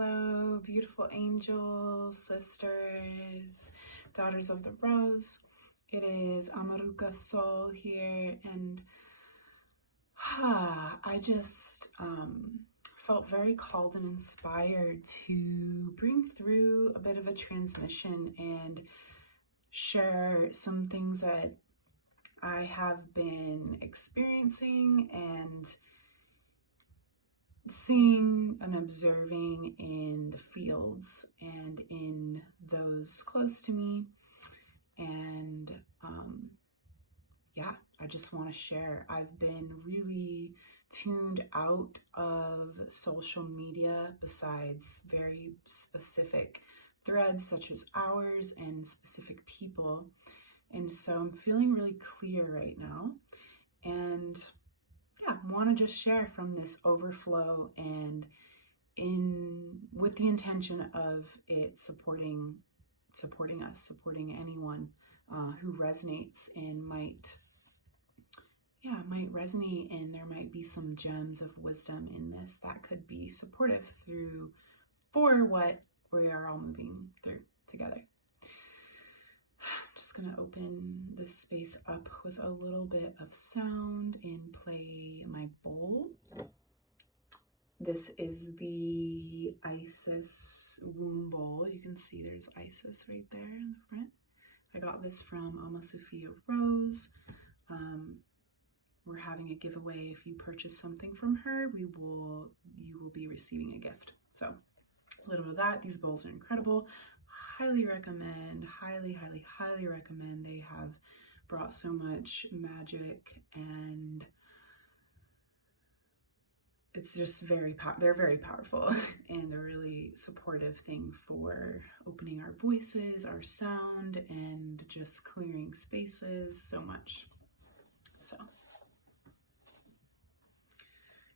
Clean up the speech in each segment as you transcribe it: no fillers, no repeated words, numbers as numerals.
Hello, beautiful angels, sisters, daughters of the rose. It is Amaruka Soul here, and I just felt very called and inspired to bring through a bit of a transmission and share some things that I have been experiencing and seeing and observing in the fields and in those close to me. And I just want to share. I've been really tuned out of social media besides very specific threads such as ours and specific people. And so I'm feeling really clear right now. And want to just share from this overflow and with the intention of it supporting us, supporting anyone who resonates and might resonate, and there might be some gems of wisdom in this that could be supportive for what we are all moving through together. I'm just going to open this space up with a little bit of sound and play my bowl. This is the Isis womb bowl. You can see there's Isis right there in the front. I got this from Ama Sophia Rose. We're having a giveaway. If you purchase something from her, you will be receiving a gift. So a little bit of that. These bowls are incredible. Highly recommend, highly recommend. They have brought so much magic, and it's just they're very powerful and a really supportive thing for opening our voices, our sound, and just clearing spaces so much. So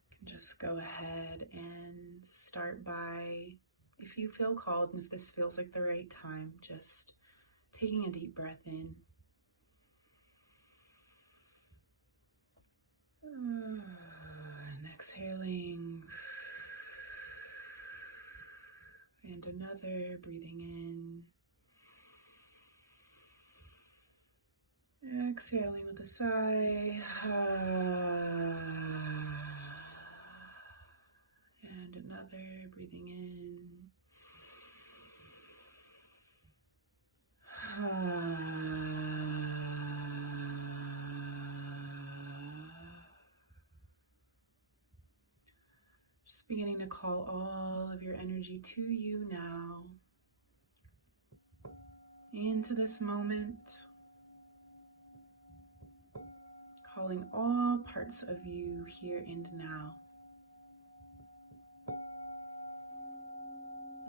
you can just go ahead and start by, if you feel called and if this feels like the right time, just taking a deep breath in. And exhaling. And another, breathing in. Exhaling with a sigh. And another, breathing in. Just beginning to call all of your energy to you now, into this moment, calling all parts of you here and now.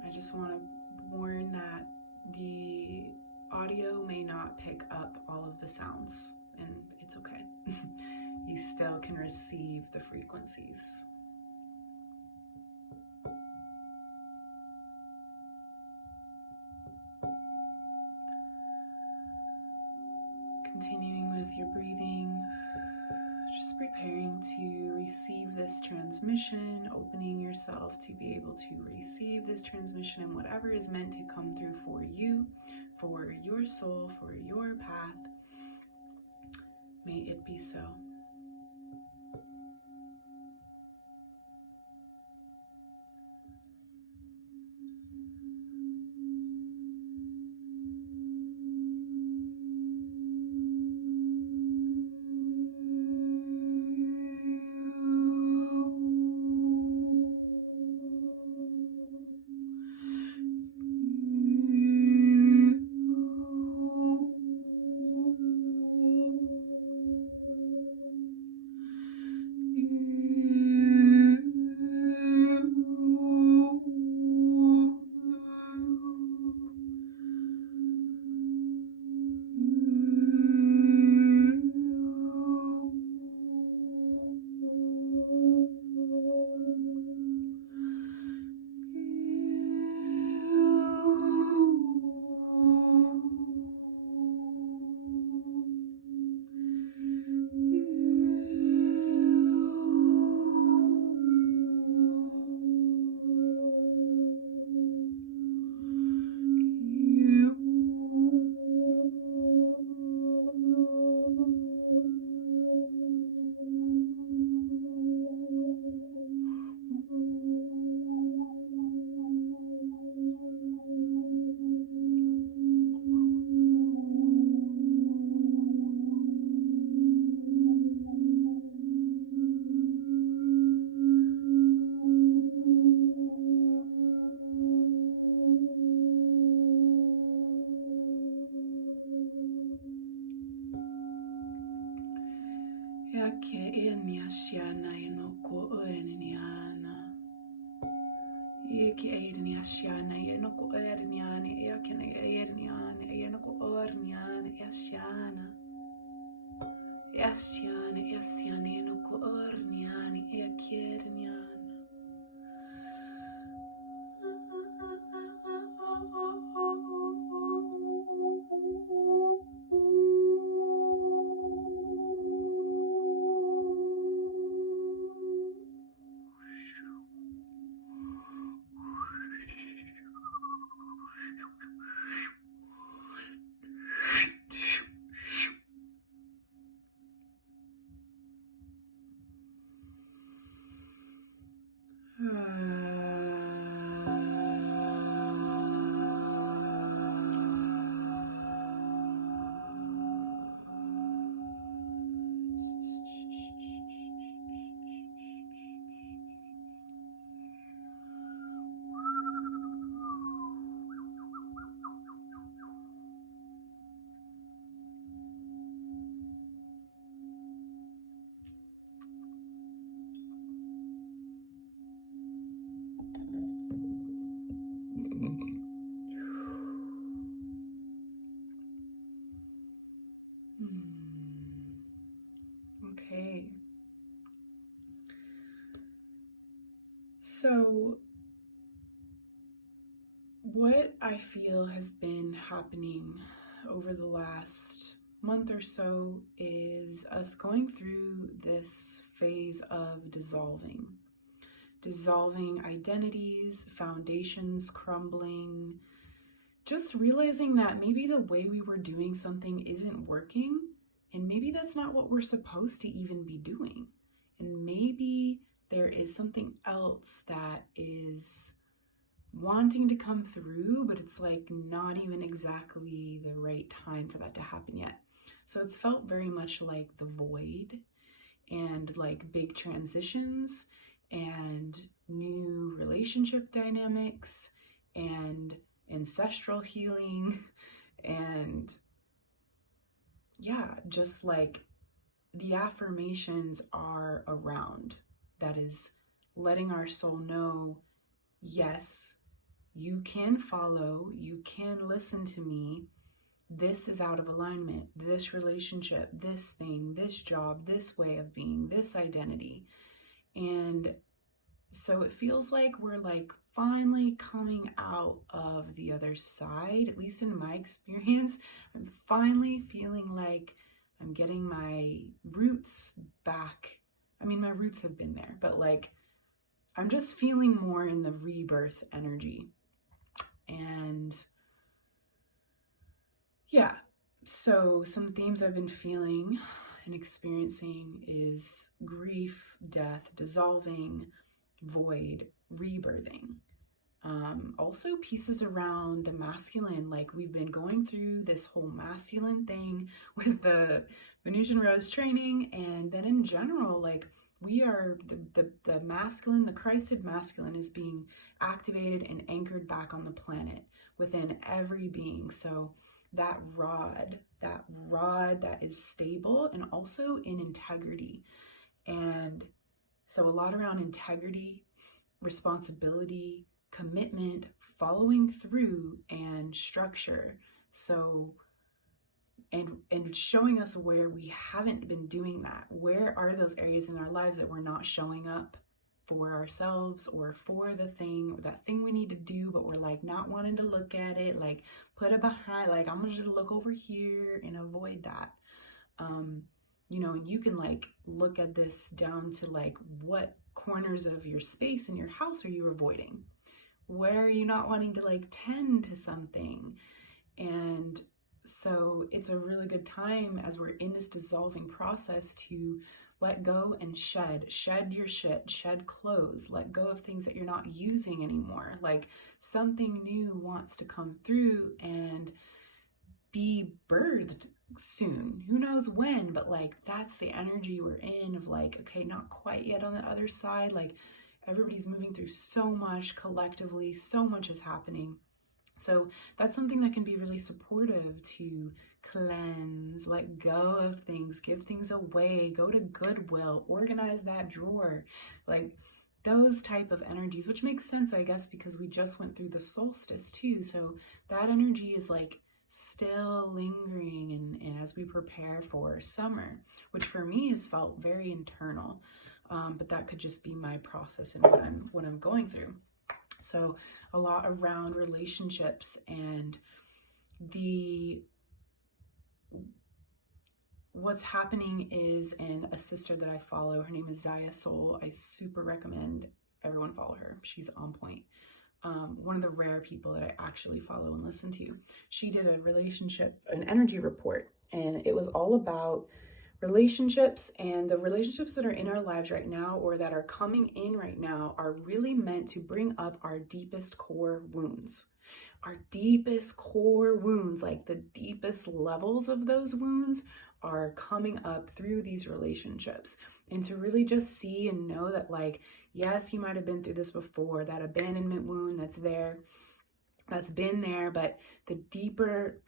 I just want to warn that the audio may not pick up all of the sounds, and it's okay. You still can receive the frequencies. Continuing with your breathing, just preparing to receive this transmission, opening yourself to be able to receive this transmission and whatever is meant to come through for you, for your soul, for your path. May it be so. Ashiana Yenoko Erniana. Yeki Aidni Ashiana Yenoko Erniana, Yakina Erniana, Yenoko Erniana, Yashiana. Yashiana, Yashiana Yenoko Erniana, Yakirniana. Okay. So, what I feel has been happening over the last month or so is us going through this phase of dissolving identities, foundations crumbling, just realizing that maybe the way we were doing something isn't working, and maybe that's not what we're supposed to even be doing. And maybe there is something else that is wanting to come through, but it's like not even exactly the right time for that to happen yet. So it's felt very much like the void and like big transitions and new relationship dynamics and ancestral healing and yeah, just like the affirmations are around. That is letting our soul know, yes, you can follow, you can listen to me. This is out of alignment. This relationship, this thing, this job, this way of being, this identity. And so it feels like we're like finally coming out of the other side, at least in my experience. I'm finally feeling like I'm getting my roots back. I mean, my roots have been there, but like I'm just feeling more in the rebirth energy. And yeah, so some themes I've been feeling and experiencing is grief, death, dissolving, void, rebirthing. Also pieces around the masculine, like we've been going through this whole masculine thing with the Venusian Rose training, and then in general, like we are the masculine, the Christed masculine is being activated and anchored back on the planet within every being. So that rod that is stable and also in integrity. And so a lot around integrity, responsibility, commitment, following through, and structure. So and showing us where we haven't been doing that. Where are those areas in our lives that we're not showing up for ourselves or for the thing, or that thing we need to do, but we're like not wanting to look at it, like put it behind, like I'm gonna just look over here and avoid that. You know, and you can like look at this down to like what corners of your space in your house are you avoiding? Where are you not wanting to like tend to something? And so it's a really good time as we're in this dissolving process to let go and shed your shit, shed clothes, let go of things that you're not using anymore. Like something new wants to come through and be birthed soon. Who knows when, but like that's the energy we're in of like, okay, not quite yet on the other side. Like everybody's moving through so much collectively, so much is happening. So that's something that can be really supportive to cleanse, let go of things, give things away, go to Goodwill, organize that drawer, like those type of energies, which makes sense, I guess, because we just went through the solstice too. So that energy is like still lingering and as we prepare for summer, which for me has felt very internal. But that could just be my process and what I'm going through. So a lot around relationships and what's happening is, and a sister that I follow, her name is Zaya Soul. I super recommend everyone follow her. She's on point. One of the rare people that I actually follow and listen to. She did an energy report, and it was all about relationships, and the relationships that are in our lives right now or that are coming in right now are really meant to bring up our deepest core wounds. Our deepest core wounds, like the deepest levels of those wounds, are coming up through these relationships. And to really just see and know that, like, yes, you might have been through this before, that abandonment wound that's there, that's been there, but the deeper,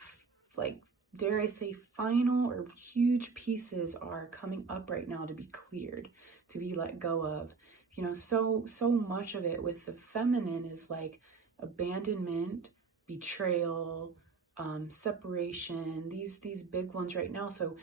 like, dare I say, final or huge pieces are coming up right now to be cleared, to be let go of. You know, so much of it with the feminine is like abandonment, betrayal, separation, these big ones right now. So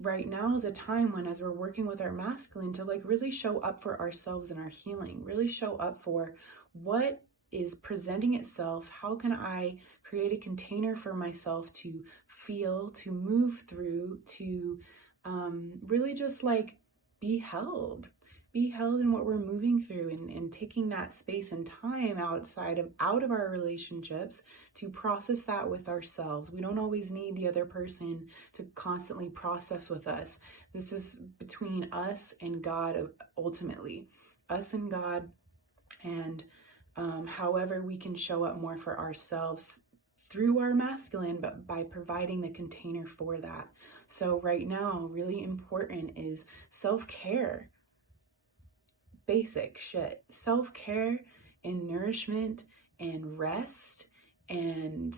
right now is a time when, as we're working with our masculine, to like really show up for ourselves and our healing, really show up for what is presenting itself. How can I create a container for myself to feel, to move through, to really just like be held in what we're moving through, and taking that space and time out of our relationships to process that with ourselves. We don't always need the other person to constantly process with us. This is between us and God, ultimately. Us and God, and however we can show up more for ourselves through our masculine, but by providing the container for that. So right now, really important is self-care. Basic shit. Self-care and nourishment and rest and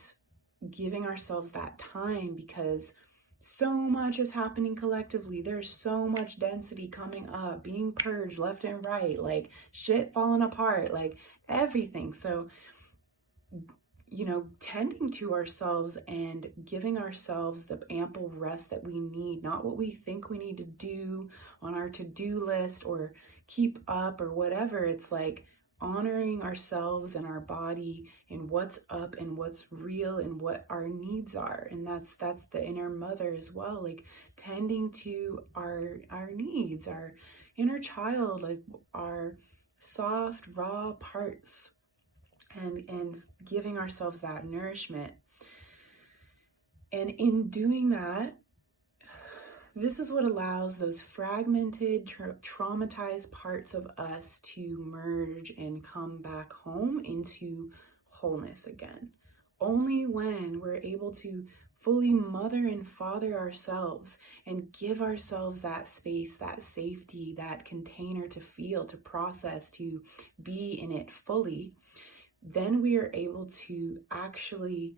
giving ourselves that time, because so much is happening collectively. There's so much density coming up, being purged left and right, like shit falling apart, like everything. So, you know, tending to ourselves and giving ourselves the ample rest that we need, not what we think we need to do on our to-do list or keep up or whatever. It's like honoring ourselves and our body and what's up and what's real and what our needs are. And that's the inner mother as well, like tending to our needs, our inner child, like our soft, raw parts, and giving ourselves that nourishment. And in doing that, this is what allows those fragmented, traumatized parts of us to merge and come back home into wholeness again. Only when we're able to fully mother and father ourselves and give ourselves that space, that safety, that container to feel, to process, to be in it fully, then we are able to actually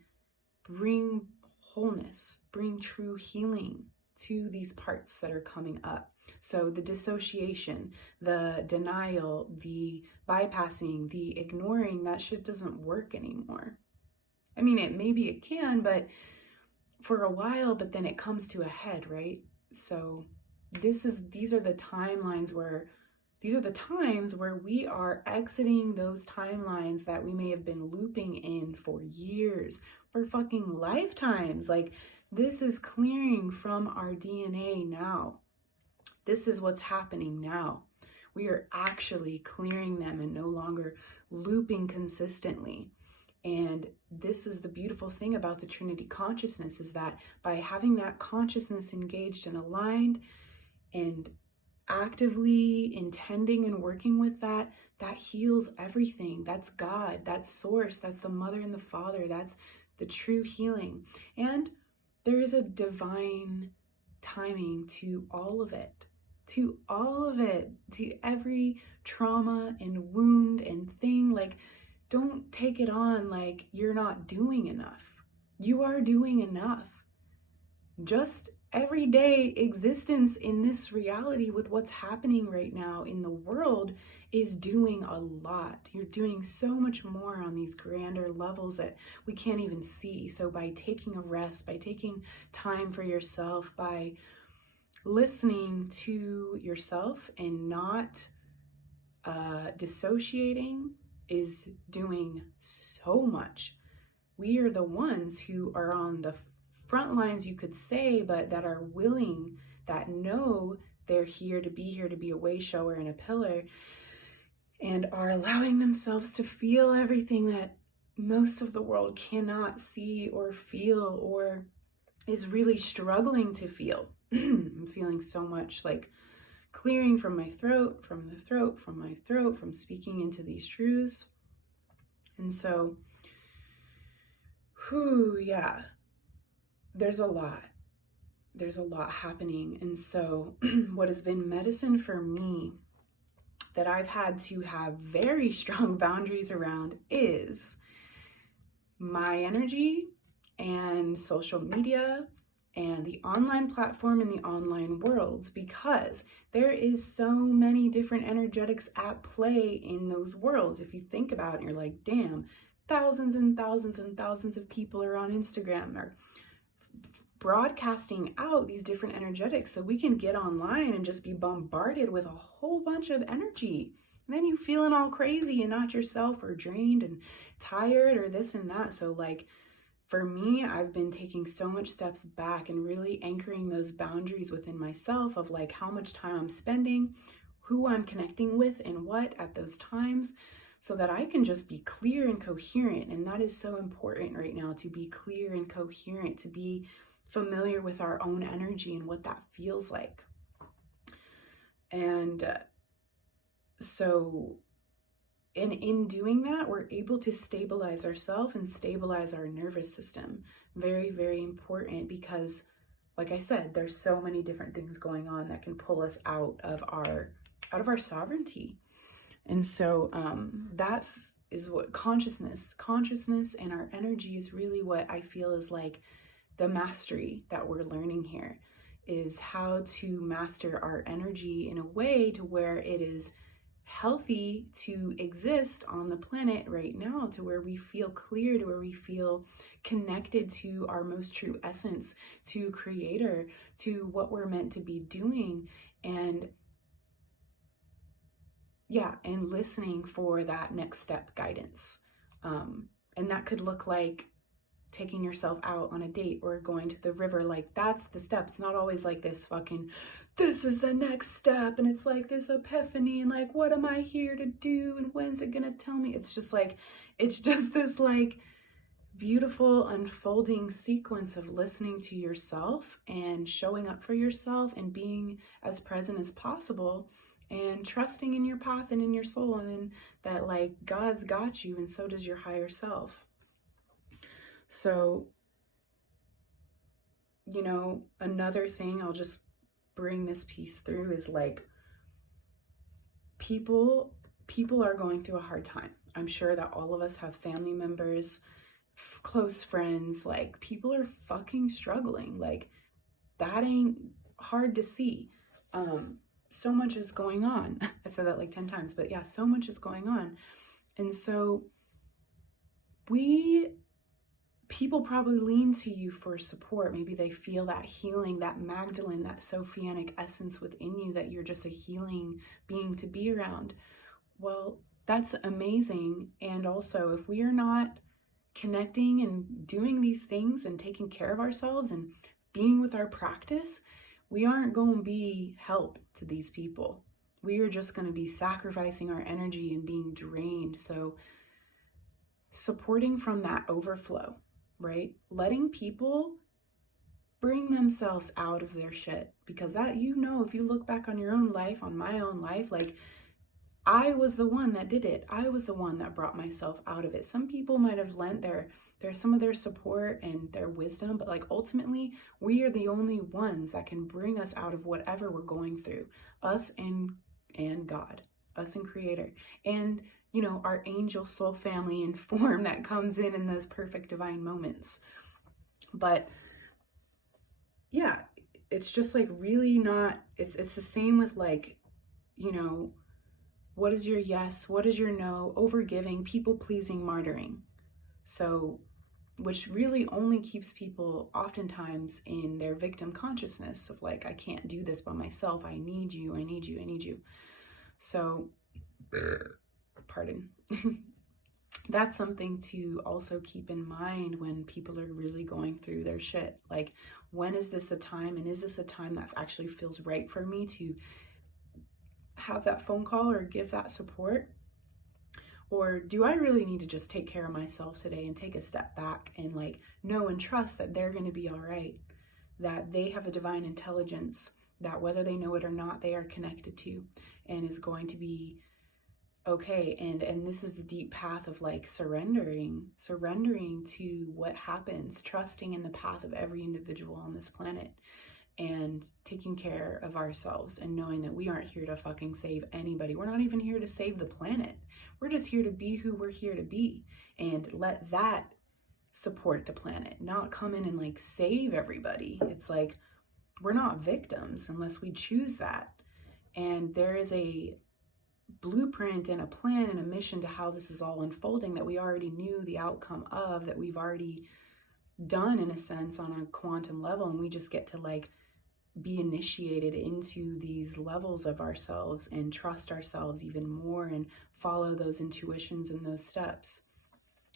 bring wholeness, bring true healing to these parts that are coming up. So the dissociation, the denial, the bypassing, the ignoring, that shit doesn't work anymore. I mean, maybe it can, but for a while, but then it comes to a head, right? So these are the times where we are exiting those timelines that we may have been looping in for years, for fucking lifetimes. Like, this is clearing from our DNA now. This is what's happening now. We are actually clearing them and no longer looping consistently. And this is the beautiful thing about the Trinity consciousness, is that by having that consciousness engaged and aligned and actively intending and working with that heals everything. That's God, that's source, that's the mother and the father, that's the true healing. And there is a divine timing to all of it, to every trauma and wound and thing. Like, don't take it on like you're not doing enough. You are doing enough. Just everyday existence in this reality with what's happening right now in the world is doing a lot. You're doing so much more on these grander levels that we can't even see. So by taking a rest, by taking time for yourself, by listening to yourself and not dissociating is doing so much. We are the ones who are on the front lines, you could say, but that are willing, that know they're here to be a way shower and a pillar, and are allowing themselves to feel everything that most of the world cannot see or feel, or is really struggling to feel. I'm feeling so much like clearing from my throat, from the throat, from my throat, from speaking into these truths. And so, yeah, there's a lot happening. And so what has been medicine for me that I've had to have very strong boundaries around is my energy and social media and the online platform and the online worlds, because there is so many different energetics at play in those worlds. If you think about it, you're like, damn, thousands and thousands and thousands of people are on Instagram or broadcasting out these different energetics, so we can get online and just be bombarded with a whole bunch of energy. And then you feeling all crazy and not yourself, or drained and tired or this and that. So like for me, I've been taking so much steps back and really anchoring those boundaries within myself of like how much time I'm spending, who I'm connecting with and what at those times, so that I can just be clear and coherent. And that is so important right now, to be clear and coherent, to be familiar with our own energy and what that feels like. And so in doing that, we're able to stabilize ourselves and stabilize our nervous system. Very, very important, because like I said, there's so many different things going on that can pull us out of our sovereignty. And so that is what consciousness and our energy is really what I feel is like the mastery that we're learning here, is how to master our energy in a way to where it is healthy to exist on the planet right now, to where we feel clear, to where we feel connected to our most true essence, to creator, to what we're meant to be doing. And and listening for that next step guidance. And that could look like taking yourself out on a date or going to the river. Like, that's the step. It's not always like this fucking, this is the next step, and it's like this epiphany and like, what am I here to do and when's it gonna tell me? It's just this like beautiful unfolding sequence of listening to yourself and showing up for yourself and being as present as possible and trusting in your path and in your soul, and that like God's got you, and so does your higher self. So, another thing, I'll just bring this piece through, is like people are going through a hard time. I'm sure that all of us have family members, close friends, like people are fucking struggling. Like, that ain't hard to see. So much is going on. I've said that like 10 times, but yeah, so much is going on. And so people probably lean to you for support. Maybe they feel that healing, that Magdalene, that Sophianic essence within you, that you're just a healing being to be around. Well, that's amazing. And also, if we are not connecting and doing these things and taking care of ourselves and being with our practice, we aren't going to be help to these people. We are just going to be sacrificing our energy and being drained. So supporting from that overflow, right? Letting people bring themselves out of their shit, because that, if you look back on your own life, on my own life, like I was the one that did it. I was the one that brought myself out of it. Some people might have lent some of their support and their wisdom, but like ultimately we are the only ones that can bring us out of whatever we're going through. Us and God, us and creator. And you know, our angel soul family in form that comes in those perfect divine moments. But yeah, it's just like really not, it's the same with like, you know, what is your yes, what is your no, overgiving, people pleasing, martyring. So, which really only keeps people oftentimes in their victim consciousness of like, I can't do this by myself, I need you, I need you, I need you. So, pardon. That's something to also keep in mind when people are really going through their shit. Like, when is this a time, and is this a time that actually feels right for me to have that phone call or give that support? Or do I really need to just take care of myself today and take a step back and like know and trust that they're going to be all right, that they have a divine intelligence that whether they know it or not, they are connected to and is going to be okay. And this is the deep path of like surrendering to what happens, trusting in the path of every individual on this planet, and taking care of ourselves and knowing that we aren't here to fucking save anybody. We're not even here to save the planet. We're just here to be who we're here to be, and let that support the planet, not come in and like save everybody. It's like, we're not victims unless we choose that. And there is a blueprint and a plan and a mission to how this is all unfolding that we already knew the outcome of, that we've already done in a sense on a quantum level, and we just get to like be initiated into these levels of ourselves and trust ourselves even more and follow those intuitions and those steps.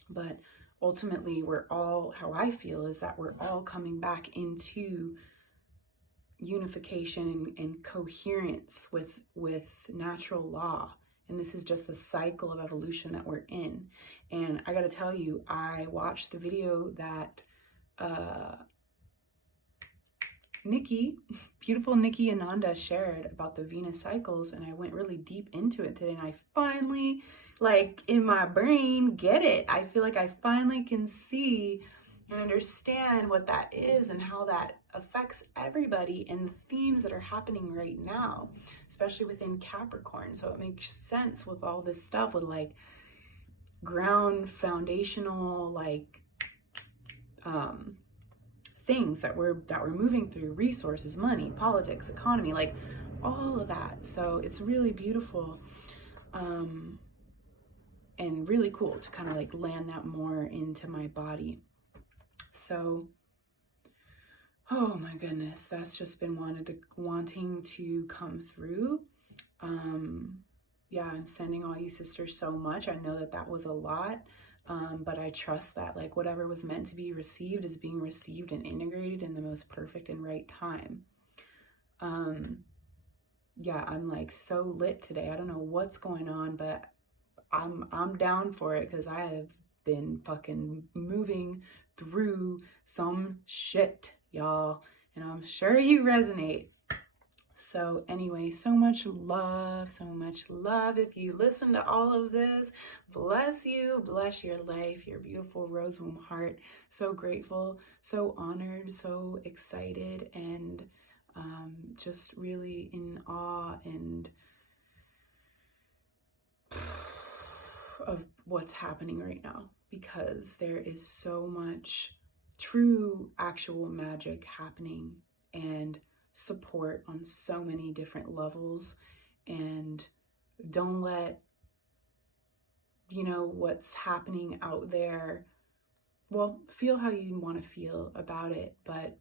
But ultimately, we're all, how I feel is that we're all coming back into unification and coherence with natural law. And this is just the cycle of evolution that we're in. And I got to tell you, I watched the video that beautiful Nikki Ananda shared about the Venus cycles, and I went really deep into it today, and I finally, like in my brain, get it. I feel like I finally can see and understand what that is and how that affects everybody and the themes that are happening right now, especially within Capricorn. So it makes sense with all this stuff with like ground foundational like things that we're moving through, resources, money, politics, economy, like all of that. So it's really beautiful and really cool to kind of like land that more into my body. So oh my goodness, that's just been wanting to come through. Yeah, I'm sending all you sisters so much. I know that was a lot. But I trust that like whatever was meant to be received is being received and integrated in the most perfect and right time. Yeah, I'm like so lit today. I don't know what's going on, but I'm down for it because I have been fucking moving through some shit, y'all, and I'm sure you resonate. So anyway, so much love. If you listen to all of this, bless you, bless your life, your beautiful rose womb heart. So grateful, so honored, so excited, and just really in awe and of what's happening right now, because there is so much true actual magic happening and support on so many different levels. And don't let, you know, what's happening out there, well, feel how you want to feel about it, but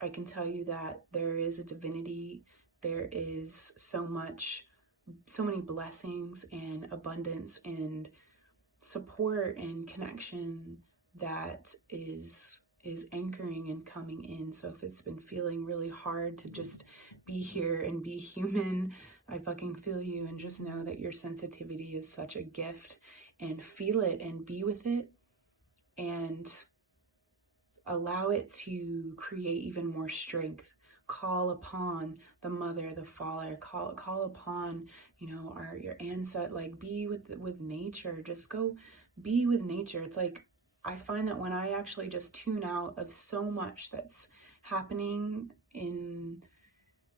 I can tell you that there is a divinity, there is so many blessings and abundance and support and connection that is anchoring and coming in. So if it's been feeling really hard to just be here and be human, I fucking feel you, and just know that your sensitivity is such a gift, and feel it and be with it and allow it to create even more strength. Call upon the mother, the father, call upon, you know, your ancestor, like be with nature. Just go be with nature. It's like, I find that when I actually just tune out of so much that's happening in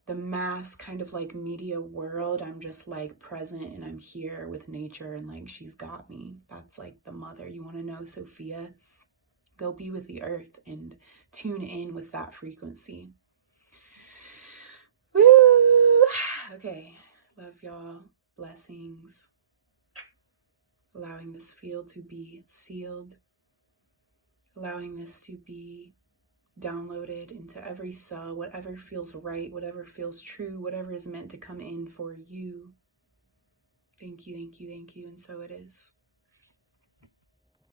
the mass kind of like media world, I'm just like present and I'm here with nature and like she's got me. That's like the mother. You want to know Sophia? Go be with the earth and tune in with that frequency. Woo! Okay, love y'all. Blessings. Allowing this field to be sealed. Allowing this to be downloaded into every cell, whatever feels right, whatever feels true, whatever is meant to come in for you. Thank you, thank you, thank you, and so it is.